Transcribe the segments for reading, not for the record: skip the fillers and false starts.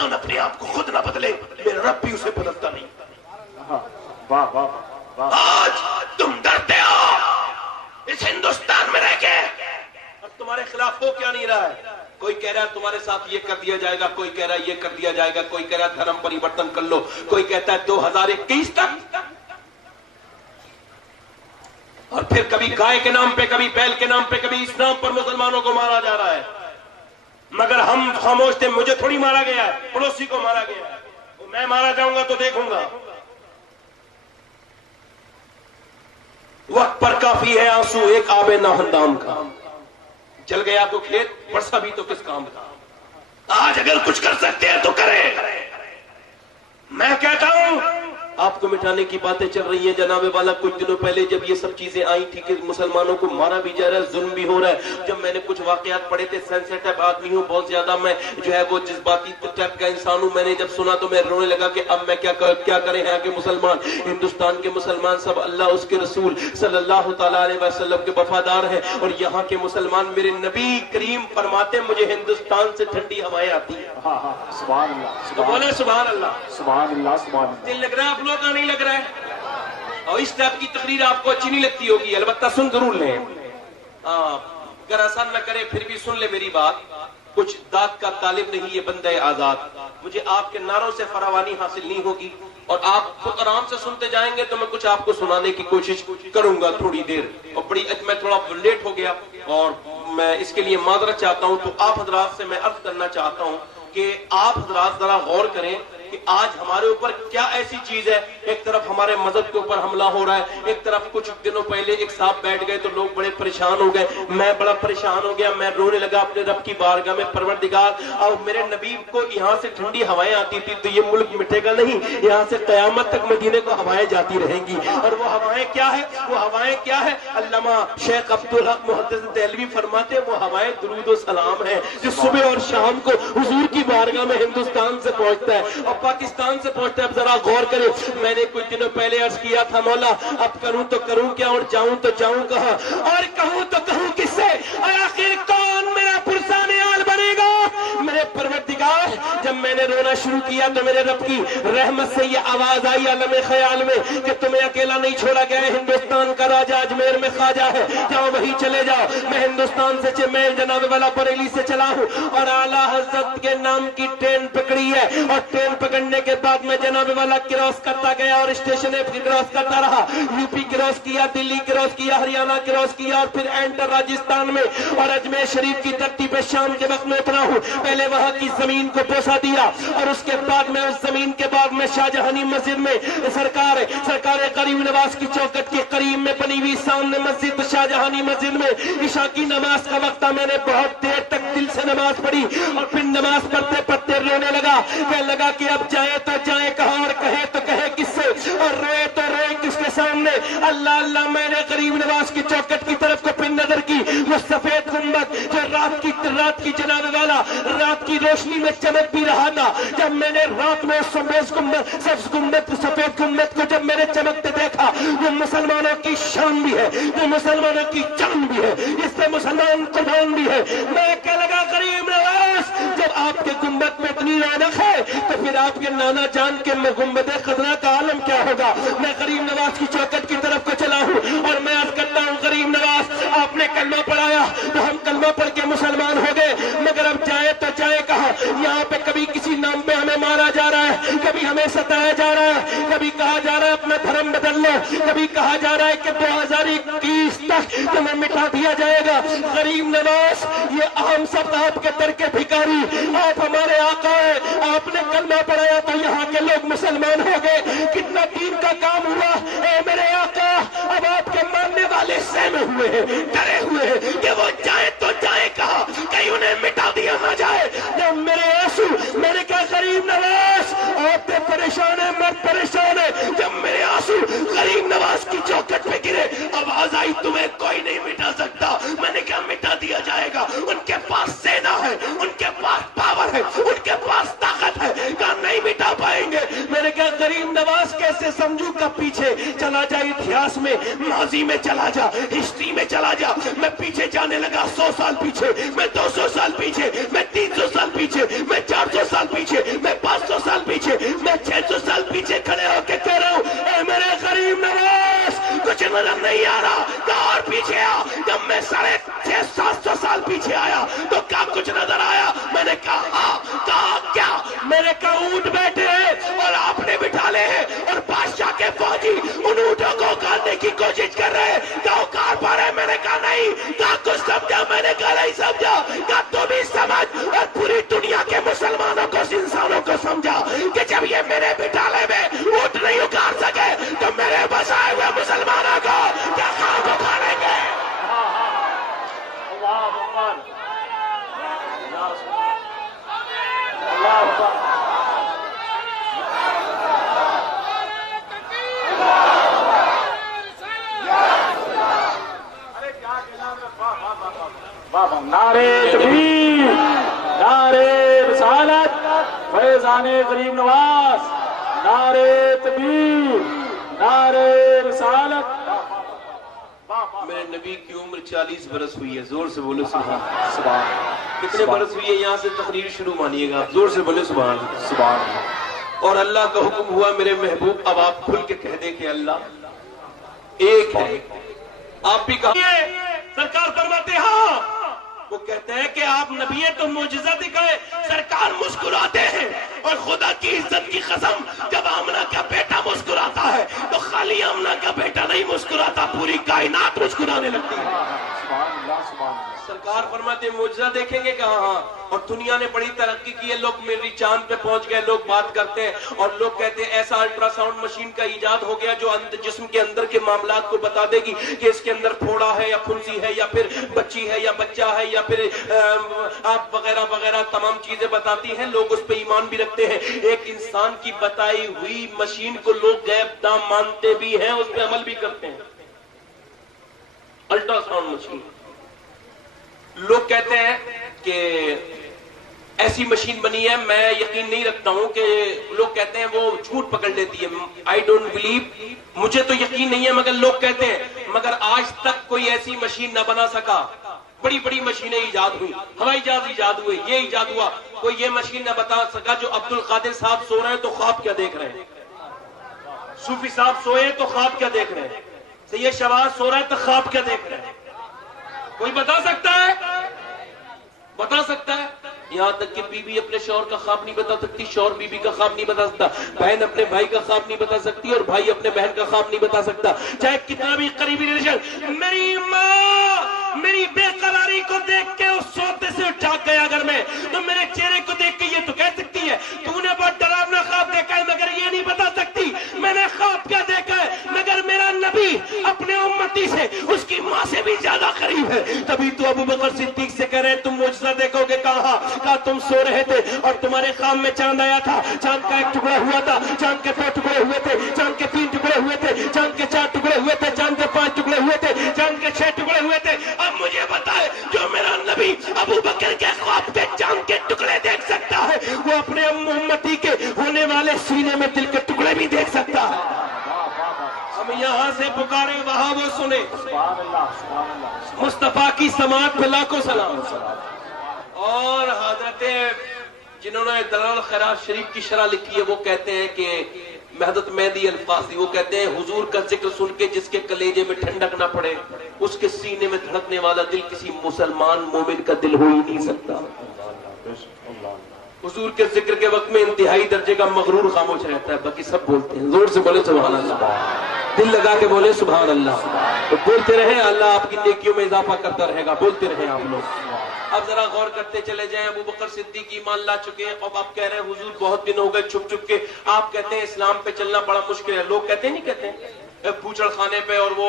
انسان اپنے آپ کو خود نہ بدلے میرا رب بھی اسے بدلتا نہیں. آج تم ڈرتے ہو اس ہندوستان میں رہ کے اور تمہارے خلاف ہو کیا نہیں رہا ہے. کوئی کہہ رہا ہے تمہارے ساتھ یہ کر دیا جائے گا, کوئی کہہ رہا ہے یہ کر دیا جائے گا, کوئی کہہ رہا ہے دھرم پریورتن کر لو, کوئی کہتا ہے 2021 تک, اور پھر کبھی گائے کے نام پہ, کبھی بیل کے نام پہ, کبھی اس نام پر مسلمانوں کو مارا جا رہا ہے. مگر ہم خاموش تھے, مجھے تھوڑی مارا گیا ہے, پڑوسی کو مارا گیا ہے, میں مارا جاؤں گا تو دیکھوں گا. وقت پر کافی ہے آنسو ایک آب ناہندام کا, جل گیا تو کھیت, برسا بھی تو کس کام کا. آج اگر کچھ کر سکتے ہیں تو کریں. میں کہتا ہوں آپ کو مٹانے کی باتیں چل رہی ہیں جناب والا. کچھ دنوں پہلے جب یہ سب چیزیں آئی تھی کہ مسلمانوں کو مارا بھی جا رہا ہے, ظلم بھی ہو رہا ہے, جب میں نے کچھ واقعات پڑھے تھے, سینسیٹیو آدمی ہوں بہت زیادہ, میں جو ہے وہ جذباتی ٹائپ کا انسان ہوں, میں نے جب سنا تو میں رونے لگا کہ اب میں کیا کریں ہیں کہ مسلمان, ہندوستان کے مسلمان سب اللہ اس کے رسول صلی اللہ تعالیٰ علیہ وسلم کے وفادار ہیں, اور یہاں کے مسلمان میرے نبی کریم فرماتے مجھے ہندوستان سے ٹھنڈی ہوائیں آتی ہیں. سبحان اللہ, تو بولے سبحان اللہ, سبحان اللہ, سبحان اللہ. دل لگ رہا ہے آپ لوگوں کا نہیں لگ رہا ہے؟ اور اس ٹائپ کی تقریر آپ کو اچھی نہیں لگتی ہوگی, البتہ سن ضرور لیں. اگر آسان نہ کرے پھر بھی سن لے میری بات. کچھ داد کا طالب نہیں یہ بندہ آزاد. مجھے آپ کے نعروں سے فراوانی حاصل نہیں ہوگی, اور آپ خود آرام سے سنتے جائیں گے تو میں کچھ آپ کو سنانے کی کوشش کروں گا تھوڑی دیر. اور میں تھوڑا لیٹ ہو گیا اور میں اس کے لیے معذرت چاہتا ہوں. تو آپ حضرات سے میں عرض کرنا چاہتا ہوں کہ آپ حضرات ذرا غور کریں کہ آج ہمارے اوپر کیا ایسی چیز ہے. ایک طرف ہمارے مذہب کے اوپر حملہ ہو رہا ہے, ایک طرف کچھ دنوں پہلے ایک صاحب بیٹھ گئے تو لوگ بڑے پریشان ہو گئے, میں بڑا پریشان ہو گیا, میں رونے لگا اپنے رب کی بارگاہ میں, پروردگار اور میرے نبی کو یہاں سے ٹھنڈی ہوائیں آتی تھی تو یہ ملک مٹے گا نہیں, یہاں سے قیامت تک مدینے کو ہوائیں جاتی رہیں گی. اور وہ ہوائیں کیا ہے, وہ ہوائیں کیا ہے, علامہ شیخ عبدالحق محدث دہلوی فرماتے ہیں وہ ہوائیں درود و سلام ہے جو صبح اور شام کو حضور کی بارگاہ میں ہندوستان سے پہنچتا ہے اور پاکستان سے پہنچتا ہے. اب ذرا غور کریں, میں نے کچھ دنوں پہلے عرض کیا تھا مولا اب کروں تو کروں کیا, اور جاؤں تو جاؤں کہاں, اور کہوں تو کہوں کس سے, اور آخر کون میرا پرسان حال بنے گا. میرے پروردگار جب میں نے رونا شروع کیا تو میرے رب کی رحمت سے یہ آواز آئی عالم خیال میں کہ تمہیں اکیلا نہیں چھوڑا گیا, ہندوستان کا راجہ اجمیر میں خواجہ ہے, جاؤ وہیں چلے جاؤ. میں ہندوستان سے میں جناب والا بریلی سے چلا ہوں اور اعلیٰ حضرت کے نام کی ٹرین پکڑی ہے, اور ٹرین پکڑنے کے بعد میں جناب والا کراس کرتا گیا اور اسٹیشن کراس کرتا رہا, یو پی کراس کیا, دلی کراس کیا, ہریانہ کراس کیا, اور پھر انٹر راجستھان میں, اور اجمیر شریف کی دھرتی پہ شام کے وقت میں اترا ہوں. پہلے وہاں کی زمین کو بوسہ دیا اور اس کے بعد میں اس زمین کے بعد میں شاہجہانی مسجد میں سرکار غریب نواز کی چوکٹ کے قریب میں بنی ہوئی سامنے مسجد شاہجہانی مسجد میں عشاء کی نماز کا وقت تھا. میں نے بہت دیر تک دل سے نماز پڑھی اور پھر نماز پڑھتے پڑھتے رونے لگا. کہنے لگا کہ اب جائے تو جائے کہاں اور کہے تو کہے کس سے, اور روئے تو روئے کس کے سامنے. اللہ اللہ, میں نے غریب نواز کی چوکٹ کی طرف کو پھر نظر کی, وہ سفید گنبد جو رات کی جناب والا رات کی روشنی میں چمک بھی رہا تھا. جب میں نے رات میں سفید گنبد کو جب میں نے چمکتے دیکھا, وہ مسلمانوں کی شان بھی ہے, وہ مسلمانوں کی جان بھی ہے, اس سے مسلمان قربان بھی ہے. میں کہنے لگا غریب نواز جب آپ کے گنبد میں اتنی رونق ہے تو پھر آپ کے نانا جان کے گنبد خزرہ کا عالم کیا ہوگا. میں غریب نواز کی چوکٹ کی طرف کو چلا ہوں اور میں عرض کرتا ہوں غریب نواز آپ نے کلمہ پڑھایا تو ہم کلمہ پڑھ کے مسلمان ہو گئے, مگر اب جائے تو جائے کہاں. یہاں پہ کبھی کسی نام پہ ہمیں مارا جا رہا ہے, کبھی ہمیں ستایا جا رہا ہے, کبھی کہا جا رہا ہے اپنا دھرم بدل لو, کبھی کہا جا رہا ہے کہ 2021 تک تمہیں مٹا دیا جائے گا. غریب نواز یہ عام سب آپ کے در کے بھکاری, آپ ہمارے آقا ہیں, آپ نے کلمہ پڑھایا تو یہاں کے لوگ مسلمان ہو گئے. کتنا دین کا کام ہوا اے میرے آقا. اب آپ کے ماننے والے سہمے ہوئے ہیں, ڈرے ہوئے ہیں کہ وہ جائے تو جائے کہاں, کہیں انہیں مٹا دیا نہ جائے. جب میرے آنسو میرے کیا غریب نواز عورتیں پریشان ہیں, مرد پریشان ہے, جب میرے آنسو غریب نواز کی چوکٹ پہ گرے آواز آئی تمہیں کوئی نہیں مٹا سکتا. میں نے کہا مٹا دیا جائے گا, ان کے پاس سینا ہے, ان کے پاس پاور ہے, ان کے پاس طاقت ہے, کہا نہیں مٹا پائیں گے. میں نے کہا غریب نواز کیسے سمجھوں کا پیچھے چلا جا, اتہاس میں ماضی میں چلا جا, ہسٹری میں چلا جا. میں پیچھے جانے لگا 100 سال پیچھے, میں 200 سال پیچھے, میں 300 سال پیچھے, میں 400 سال پیچھے. میں 500 سال پیچھے، میں 600 سال پیچھے کھڑے ہو کے کہہ رہا ہوں اے میرے غریب نواز کچھ نظر نہیں آ رہا، کہاں اور پیچھے آ۔ جب میں 650-700 سال پیچھے آیا تو کیا کچھ نظر آیا؟ میں نے کہا ہاں۔ کہا کیا؟ میں نے کہا اونٹ بیٹھے ہیں اور آپ نے بٹھا لے ہیں اور بادشاہ کے فوجی ان اونٹوں کو اکھاڑنے کی کوشش کر رہے ہیں، کیا اکھاڑ پا رہے ہیں؟ میں نے کہا نہیں۔ کہا کچھ سمجھا؟ میں نے کہا نہیں سمجھا۔ کہا تو بھی سمجھ اور پوری دنیا کے مسلمانوں کو، انسانوں کو سمجھا کہ جب یہ میرے بٹالے میں اونٹ نہیں اکھاڑ سکے تو میرے بسائے ہوئے مسلمانوں کو کیا خاک اکھاڑیں گے؟ اللہ اکبر، اللہ اکبر۔ نعرے تکبیر، نعرے رسالت، فیضان غریب نواز، نعرے تکبیر، نعرے رسالت۔ میرے نبی کی عمر 40 برس ہوئی ہے، زور سے بولے سبحان اللہ۔ سبحان اللہ، کتنے برس ہوئی ہے؟ یہاں سے تقریر شروع مانیے گا، زور سے بولے سبحان اللہ۔ سبحان اللہ۔ اور اللہ کا حکم ہوا میرے محبوب اب آپ کھل کے کہہ دیں کہ اللہ ایک ہے۔ آپ بھی کہا سرکار فرماتے ہاں، وہ کہتے ہیں کہ آپ نبی تو معجزہ دکھائے۔ سرکار مسکراتے ہیں اور خدا کی عزت کی قسم جب آمنہ کا بیٹا مسکراتا ہے تو خالی آمنہ کا بیٹا نہیں مسکراتا، پوری کائنات مسکرانے لگتی ہے۔ سبحان اللہ، سبحان اللہ۔ سرکار فرماتے ہیں معجزہ دیکھیں گے کہاں؟ ہاں۔ اور دنیا نے بڑی ترقی کی ہے، لوگ میری چاند پہ پہنچ گئے، لوگ بات کرتے ہیں اور لوگ کہتے ہیں ایسا الٹرا ساؤنڈ مشین کا ایجاد ہو گیا جو جسم کے اندر کے معاملات کو بتا دے گی کہ اس کے اندر پھوڑا ہے یا پھنسی ہے یا پھر بچی ہے یا بچہ ہے یا پھر آپ وغیرہ وغیرہ تمام چیزیں بتاتی ہیں، لوگ اس پہ ایمان بھی رکھتے ہیں۔ ایک انسان کی بتائی ہوئی مشین کو لوگ غیب داں مانتے بھی ہیں، اس پہ عمل بھی کرتے ہیں۔ الٹرا ساؤنڈ مشین، لوگ کہتے ہیں کہ ایسی مشین بنی ہے، میں یقین نہیں رکھتا ہوں کہ لوگ کہتے ہیں وہ جھوٹ پکڑ لیتی ہے۔ آئی ڈونٹ بلیو، مجھے تو یقین نہیں ہے مگر لوگ کہتے ہیں۔ مگر آج تک کوئی ایسی مشین نہ بنا سکا۔ بڑی بڑی مشینیں ایجاد ہوئی، ہوائی جہاز ایجاد ہوئے، یہ ایجاد ہوا، کوئی یہ مشین نہ بتا سکا جو عبد القادر صاحب سو رہے ہیں تو خواب کیا دیکھ رہے ہیں، صوفی صاحب سوئے تو خواب کیا دیکھ رہے ہیں، سید شہباز سو رہا ہے تو خواب کیا دیکھ رہے ہیں۔ کوئی بتا سکتا ہے؟ بتا سکتا ہے؟ یہاں تک کہ بیوی اپنے شوہر کا خواب نہیں بتا سکتی، شوہر بیوی کا خواب نہیں بتا سکتا، بہن اپنے بھائی کا خواب نہیں بتا سکتی اور بھائی اپنے بہن کا خواب نہیں بتا سکتا، چاہے کتنا بھی قریبی ریلیشن۔ میری ماں میری بے قراری کو دیکھ کے اس سوتے سے اٹھا گیا اگر میں تو میرے چہرے کو دیکھ کے یہ تو کہہ سکتی ہے تو نے بہت ڈراونا خواب دیکھا ہے، مگر یہ نہیں بتا سکتی میں نے خواب کیا دیکھا ہے۔ مگر میرا نبی اپنے امتی سے اس کی ماں سے بھی زیادہ قریب ہے، تبھی تو ابو بکر صدیق سے کہہ رہے تم معجزہ دیکھو گے۔ کہا تم سو رہے تھے اور تمہارے خواب میں چاند آیا تھا، چاند کا ایک ٹکڑا ہوا تھا، چاند کے 2 ٹکڑے ہوئے تھے، چاند کے 3 ٹکڑے ہوئے تھے، چاند کے 4 ٹکڑے ہوئے تھے، چاند کے 5 ٹکڑے ہوئے تھے، چاند کے 6 ٹکڑے ہوئے تھے۔ اب مجھے بتائے جو میرا نبی ابو بکر کے خواب کے چاند کے ٹکڑے دیکھ سکتا ہے وہ اپنے امتی کے ہونے والے سینے میں دل کے ٹکڑے بھی دیکھ سکتا ہے۔ ہم یہاں سے پکارے وہاں وہ سنے۔ سبحان اللہ، سبحان اللہ۔ مصطفیٰ کی سماعت پہ لاکھوں سلام۔ اور حضرت جنہوں نے دلائل الخیرات شریف کی شرح لکھی ہے وہ کہتے ہیں کہ حضرت مہدی الفاظی وہ کہتے ہیں حضور کا ذکر سن کے جس کے کلیجے میں ٹھنڈک نہ پڑے اس کے سینے میں دھڑکنے والا دل کسی مسلمان مومن کا دل ہو ہی نہیں سکتا۔ حضور کے ذکر کے وقت میں انتہائی درجے کا مغرور خاموش رہتا ہے، باقی سب بولتے ہیں۔ زور سے بولے سبحان اللہ، دل لگا کے بولے سبحان اللہ، تو بولتے رہیں، اللہ آپ کی نیکیوں میں اضافہ کرتا رہے گا، بولتے رہیں آپ لوگ۔ اب ذرا غور کرتے چلے جائیں، ابو بکر صدیق ایمان لا چکے ہیں، اب آپ کہہ رہے ہیں حضور بہت دن ہو گئے چھپ چھپ کے، آپ کہتے ہیں اسلام پہ چلنا بڑا مشکل ہے، لوگ کہتے ہیں نہیں کہتے ہیں پوچھڑ خانے پہ اور وہ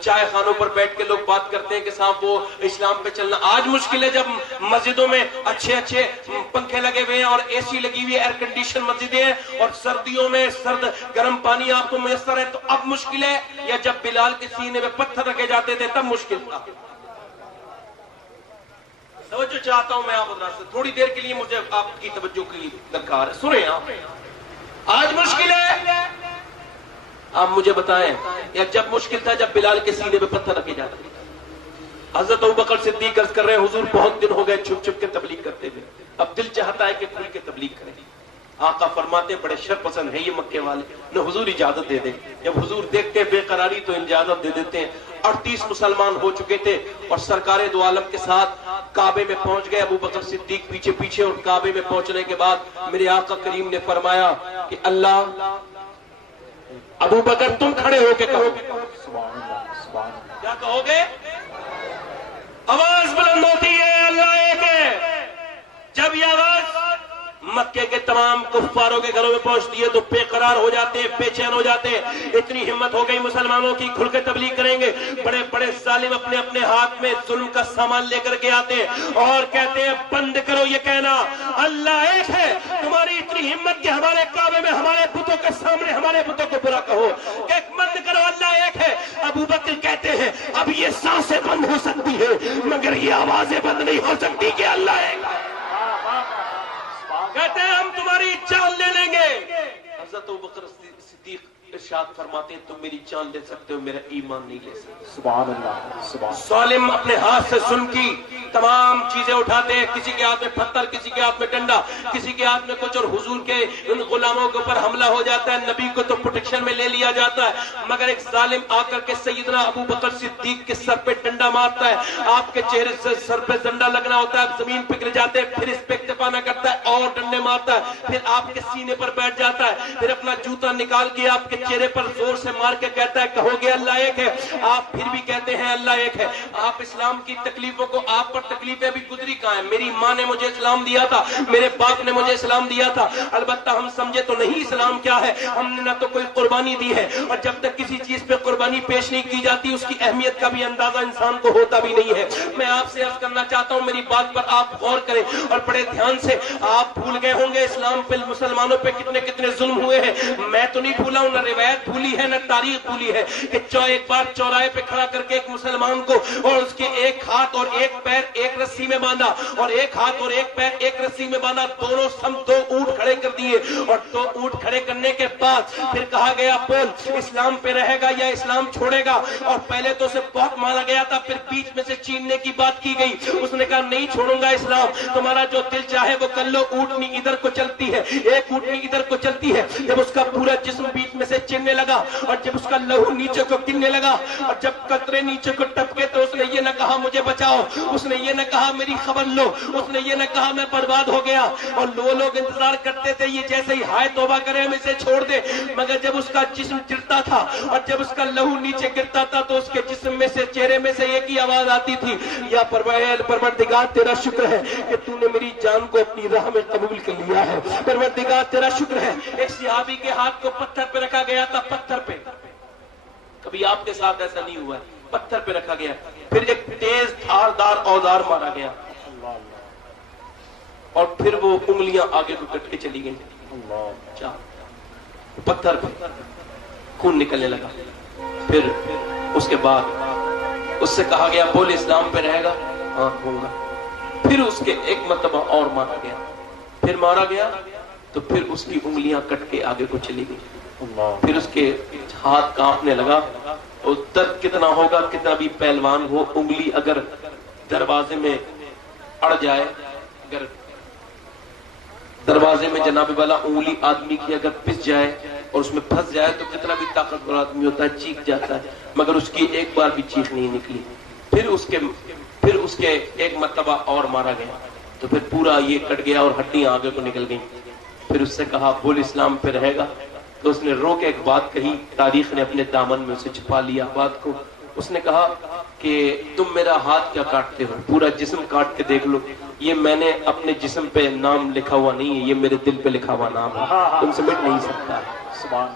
چائے خانوں پر بیٹھ کے لوگ بات کرتے ہیں کہ صاحب وہ اسلام پہ چلنا آج مشکل ہے، جب مسجدوں میں اچھے اچھے پنکھے لگے ہوئے ہیں اور اے سی لگی ہوئی ہے، ایئر کنڈیشن مسجدیں ہیں اور سردیوں میں سرد گرم پانی آپ کو میسر ہے، تو اب مشکل ہے یا جب بلال کے سینے میں پتھر رکھے جاتے تھے تب مشکل تھا؟ توجہ چاہتا ہوں میں آپ حضرات سے، تھوڑی دیر کے لیے مجھے آپ کی توجہ کی درکار ہے، سنیں آپ۔ آج مشکل ہے، آپ مجھے بتائیں یا جب مشکل تھا جب بلال کے سینے پہ پتھر رکھے جاتے تھے؟ حضرت ابوبکر صدیق عرض کر رہے ہیں حضور بہت دن ہو گئے چھپ چھپ کے تبلیغ کرتے ہوئے، اب دل چاہتا ہے کہ کھل کے تبلیغ کریں۔ آقا فرماتے بڑے شرپسند ہیں یہ مکے والے، نہ حضور اجازت دے دیں، جب حضور دیکھتے بے قراری تو اجازت دے دیتے ہیں۔ 38 مسلمان ہو چکے تھے اور سرکار دو عالم کے ساتھ کعبے میں پہنچ گئے، ابو بکر صدیق پیچھے پیچھے، اور کعبے میں پہنچنے کے بعد میرے آقا کریم نے فرمایا کہ اللہ، ابو بکر تم کھڑے ہو کے کہو، سبحان اللہ سبحان اللہ کیا کہو گے؟ آواز بلند ہوتی ہے اللہ ایک ہے۔ جب یہ آواز مکے کے تمام کفاروں کے گھروں میں پہنچتی ہے تو بے قرار ہو جاتے ہیں، بے چین ہو جاتے ہیں۔ اتنی ہمت ہو گئی مسلمانوں کی، کھل کے تبلیغ کریں گے۔ بڑے بڑے ظالم اپنے اپنے ہاتھ میں ظلم کا سامان لے کر کے آتے ہیں اور کہتے ہیں بند کرو یہ کہنا اللہ ایک ہے۔ تمہاری اتنی ہمت کہ ہمارے کعبے میں ہمارے بتوں کے سامنے ہمارے بتوں کو برا کہو کہ بند کرو اللہ ایک ہے۔ ابو بکر کہتے ہیں اب یہ سانسیں بند ہو سکتی ہے مگر یہ آوازیں بند نہیں ہو سکتی کہ اللہ ایک ہے۔ کہتے ہیں ہم تمہاری جان لے لیں گے۔ حضرت ابوبکر صدیق ارشاد فرماتے ہیں تم میری جان لے سکتے ہو، میرا ایمان نہیں لے سکتے۔ سبحان اللہ سبحان ظالم اپنے ہاتھ سے سن کی تمام چیزیں اٹھاتے ہیں، کسی کے ہاتھ میں پتھر، کسی کے ہاتھ میں ڈنڈا، کسی کے ہاتھ میں کچھ، اور حضور کے ان غلاموں کے اوپر حملہ ہو جاتا ہے۔ نبی کو تو پروٹیکشن میں لے لیا جاتا ہے مگر ایک ظالم آ کر کے سیدنا ابو بکر صدیق کے سر پہ ڈنڈا مارتا ہے۔ آپ کے چہرے سے سر پہ ڈنڈا لگنا ہوتا ہے، زمین پہ گر جاتے ہیں، پھر اس پہ اکتفا نہ کرتا ہے اور ڈنڈے مارتا ہے، پھر آپ کے سینے پر بیٹھ جاتا ہے، پھر اپنا جوتا نکال کے آپ کے چہرے پر زور سے مار کے کہتا ہے کہو گے اللہ ایک ہے؟ آپ پھر بھی کہتے ہیں اللہ ایک ہے۔ آپ اسلام کی تکلیفوں کو، آپ پر تکلیفیں بھی گزری کہاں ہیں؟ میری ماں نے مجھے اسلام دیا تھا، میرے باپ نے مجھے اسلام دیا تھا، البتہ ہم سمجھے تو نہیں اسلام کیا ہے، ہم نے نہ تو کوئی قربانی دی ہے، اور جب تک کسی چیز پہ قربانی پیش نہیں کی جاتی اس کی اہمیت کا بھی اندازہ انسان کو ہوتا بھی نہیں ہے۔ میں آپ سے عرض کرنا چاہتا ہوں میری بات پر آپ غور کریں اور بڑے دھیان سے۔ آپ بھول گئے ہوں گے اسلام پہ مسلمانوں پہ کتنے کتنے ظلم ہوئے ہیں، میں تو نہیں بھولا ہوں، نہ روایت بھولی ہے نہ تاریخ بھولی ہے کہ ایک بار چوراہے پہ کھڑا کر کے ایک مسلمان کو اور اس کے ایک ہاتھ اور ایک پیر ایک رسی میں باندھا، اور ایک ہاتھ اور ایک پیر ایک رسی میں باندھا، دونوں سم دو اونٹ کھڑے کر دیے، اور دو اونٹ کھڑے کرنے کے بعد پھر کہا گیا بول اسلام پہ رہے گا یا اسلام چھوڑے گا، اور پہلے تو اسے بہت مارا گیا تھا، پھر بیچ میں سے چیننے کی بات کی گئی، اس نے کہا نہیں چھوڑوں گا اسلام، تمہارا جو دل چاہے وہ کر لو۔ اونٹنی ادھر کو چلتی ہے، ایک اونٹنی ادھر کو چلتی ہے، جب اس کا پورا جسم بیچ میں سے چیننے لگا اور جب اس کا لہو نیچے کو گرنے لگا اور جب قطرے نیچے کو ٹپکے تو اس نے یہ نہ کہا مجھے بچاؤ، اس نے یہ نہ کہا میری خبر لو، اس نے یہ نہ کہا میں برباد ہو گیا، اور وہ لوگ انتظار کرتے تھے یہ جیسے ہی ہائے توبہ کرے ہم اسے چھوڑ دے، مگر جب اس کا جسم گرتا تھا اور جب اس کا لہو نیچے گرتا تھا تو اس کے جسم میں سے چہرے میں سے ایک ہی آواز آتی تھی یا پروردگار تیرا شکر ہے کہ تو نے میری جان کو اپنی راہ میں قبول کر لیا ہے، پروردگار تیرا شکر ہے۔ ایک صحابی کے ہاتھ کو پتھر پہ رکھا گیا تھا، پتھر پہ، کبھی آپ کے ساتھ ایسا نہیں ہوا ہے، پتھر پہ رکھا گیا، پھر ایک تیز دھاردار اوزار مارا گیا اور پھر وہ انگلیاں آگے کو کٹ کے چلی گئی، پتھر پہ خون نکلنے لگا، پھر اس کے بعد اس سے کہا گیا بول اسلام پہ رہے گا؟ ہاں ہوں گا۔ پھر اس کے ایک مرتبہ اور مارا گیا، پھر مارا گیا تو پھر اس کی انگلیاں کٹ کے آگے کو چلی گئی، پھر اس کے ہاتھ کانپنے لگا، اور درد کتنا ہوگا، کتنا بھی پہلوان ہو، انگلی اگر دروازے میں اڑ جائے، اگر دروازے میں جناب والا انگلی آدمی کی اگر پس جائے اور اس میں پھنس جائے تو کتنا بھی طاقتور آدمی ہوتا ہے چیخ جاتا ہے، مگر اس کی ایک بار بھی چیخ نہیں نکلی۔ پھر اس کے ایک مرتبہ اور مارا گیا تو پھر پورا یہ کٹ گیا اور ہڈیاں آگے کو نکل گئیں۔ پھر اس سے کہا بول اسلام پہ رہے گا؟ تو اس نے رو کے ایک بات کہی، تاریخ نے اپنے دامن میں اسے چھپا لیا بات کو، اس نے کہا کہ تم میرا ہاتھ کیا کاٹتے ہو، پورا جسم کاٹ کے دیکھ لو، یہ میں نے اپنے جسم پہ نام لکھا ہوا نہیں ہے، یہ میرے دل پہ لکھا ہوا نام ہے، تم سے مٹ نہیں سکتا۔ سبحان